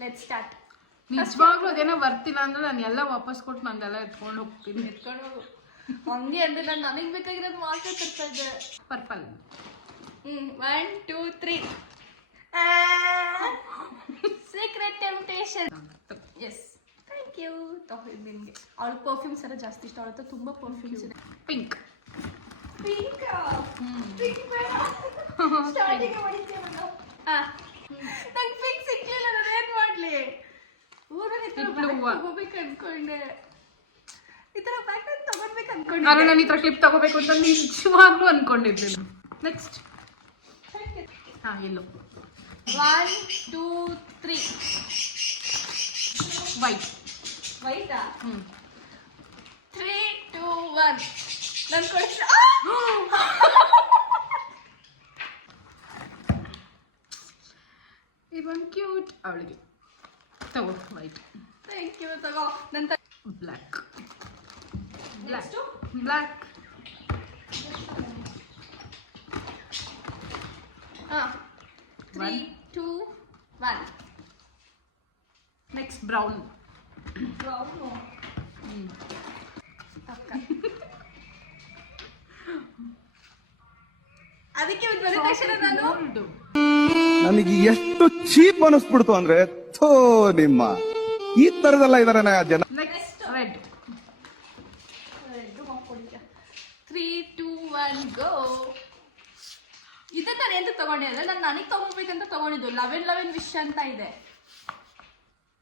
Let's start. ನಿಜವಾಗ್ಲೂ ಅದೇನೋ ಬರ್ತಿಲ್ಲ ಅಂದ್ರೆ ನಾನು ಎಲ್ಲ ವಾಪಸ್ ಕೊಟ್ಟು ನಂದೆಲ್ಲ ಎತ್ಕೊಂಡು ಹೋಗ್ತೀನಿ. ಹಂಗೆ ಅಂದ್ರೆ ನಾನು ನನಗೆ ಬೇಕಾಗಿರೋದು ಮಾತ್ರ ತರ್ತಾ ಇದ್ದೆ. Purple. 1 2 3 secret temptation. Yes thank you. ತಗೊಳ್ಳಿ ನಿಮಗೆ. ಅವಳು ಪರ್ಫ್ಯೂಮ್ಸ್ ಎಲ್ಲ ಜಾಸ್ತಿ ಇಷ್ಟ. ಅವಳ ತುಂಬ ಪರ್ಫ್ಯೂಮ್ಸ್ ಇದೆ. ಪಿಂಕ್. ಪಿಂಕ್ ಪಿಂಕ್ ಬೇಡ. ಸ್ಟಾರ್ಟಿಂಗ್ ಮಾಡಿದ್ದೆ ನಾನು. ನಂಗೆ ಪಿಂಕ್ ಸಿಕ್ಕಿಲ್ಲ, ನಾನು ಏನು ಮಾಡಲಿ? ಊರಲ್ಲಿ ತಗೋಬೇಕು ಅನ್ಕೊಂಡೆ. ಈ ಥರ ಬ್ಯಾಗ್ ನಾನು ತಗೊಳ್ಬೇಕು ಅನ್ಕೊಂಡೆ. ನಾನು ಈ ಥರ ಕ್ಲಿಪ್ ತಗೋಬೇಕು ಅಂತ ನಿಜವಾಗ್ಲೂ ಅನ್ಕೊಂಡಿದ್ದೆ. ನೆಕ್ಸ್ಟ್ ಎಲ್ಲೋ. 1 2 3 ವೈಟ್. ವೈಟಾ? 3 2 1 ನಾನು ಕೊಡ್ತೀನಿ. ಇವನ್ ಕ್ಯೂಟ್. ಅವಳಿಗೆ ತಗೋ ವೈಟ್. Thank you. ತಗೋ. ನಂತರ black. Black. 3 2 1 next brown. Brown. ಅದಕ್ಕೆ ಬರೀ ತಕ್ಷಣ ನಾನು ನನಗೆ ಎಷ್ಟು ಚೀಪ್ ಅನಿಸ್ಬಿಡ್ತು ಅಂದ್ರೆ, ಥೋ ನಿಮ್ಮ ಈ ತರದೆಲ್ಲ ಇದಾರೆ ಜನ. Next red. 3 2 1 ಗೋ. ಇದನ್ನ ನಾನು ಎಂತ ತಗೊಂಡೆ ಅಂದ್ರೆ ನಾನು ನನಗೆ ತಗೋಬೇಕಂತ ತಗೊಂಡಿದ್ದು. 11 ವಿಶ್ ಅಂತ ಇದೆ.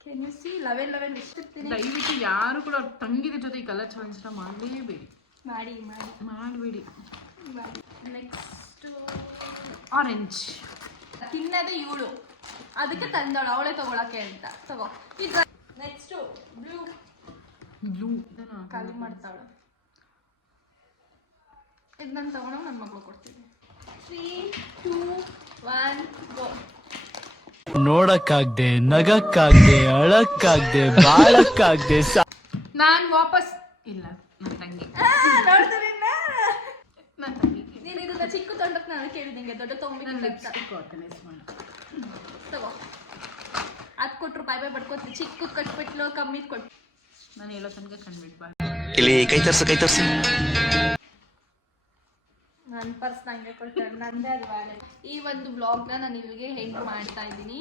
ಕ್ಯಾನ್ ಯು ಸಿ 11 ವಿಶ್ ಇರ್ತೀನಿ. ದಯವಿಟ್ಟು ಯಾರು ಕೂಡ ಅವ್ರ ತಂಗಿದ ಜೊತೆ ಈ ಕಲರ್ ಚಾಲೆಂಜ್ನ ಮಾಡಲೇಬೇಡಿ. ಮಾಡಬೇಡಿ. Next orange. ತಿನ್ನದೆ ಇವಳು, ಅದಕ್ಕೆ ತಂದವಳು ಅವಳೇ ತಗೊಳಕ್ಕೆ ಅಂತ. ತಗೋ. Next blue. ಬ್ಲೂ ಖಾಲಿ ಮಾಡ್ತಾವಳು. ಇದು ನಾನು ತಗೊಂಡು ನನ್ನ ಮಗಳು ಕೊಡ್ತೀನಿ. 3 2 1 ಗೋ. ನೋಡಕ್ಕಾಗ್ದೆ, ನಗಕ್ಕಾಗ್ದೆ, ಅಳಕ್ಕಾಗ್ದೆ, ಬಾಳಕ್ಕಾಗ್ದೆ. ನಾನು ವಾಪಸ್ ಇಲ್ಲ. ನನ್ನ ತಂಗಿ. ನನ್ನ ತಂಗಿ. ನೀನು ಇದನ್ನ ಚಿಕ್ಕ ತೊಂಡಕ್ಕೆ ನಾನು ಕೇಳಿದಂಗೆ ದೊಡ್ಡ ತಗೊಂಡ್ಬಿಟ್ಟು ತಗೋ. ಅದು ಕೊಟ್ಟರು ಬಾಯ್ ಬಾಯ್ ಬಡ್ಕೋತೀನಿ. ಚಿಕ್ಕ ಕಟ್ಬಿಟ್ಲು, ಕಮ್ಮಿ ಕೊಟ್ಟು. ನಾನು ಹೇಳೋ ತನಕ ಕಂಡ್ಬಿಡ್ಬಾರ್ದು. ಇಲ್ಲಿ ಕೈ ತರ್ಸಿ. ನನ್ನ ಪರ್ಸ್ ನಂಗೆ ಕೊಡ್ತಾರೆ. ನಂದೇ ಅದು ವ್ಯಾಲೆಟ್. ಈ ಒಂದು ಬ್ಲಾಗ್ನ ನಾನು ಇಲ್ಲಿಗೆ ಹೆಂಗ್ ಮಾಡ್ತಾ ಇದ್ದೀನಿ.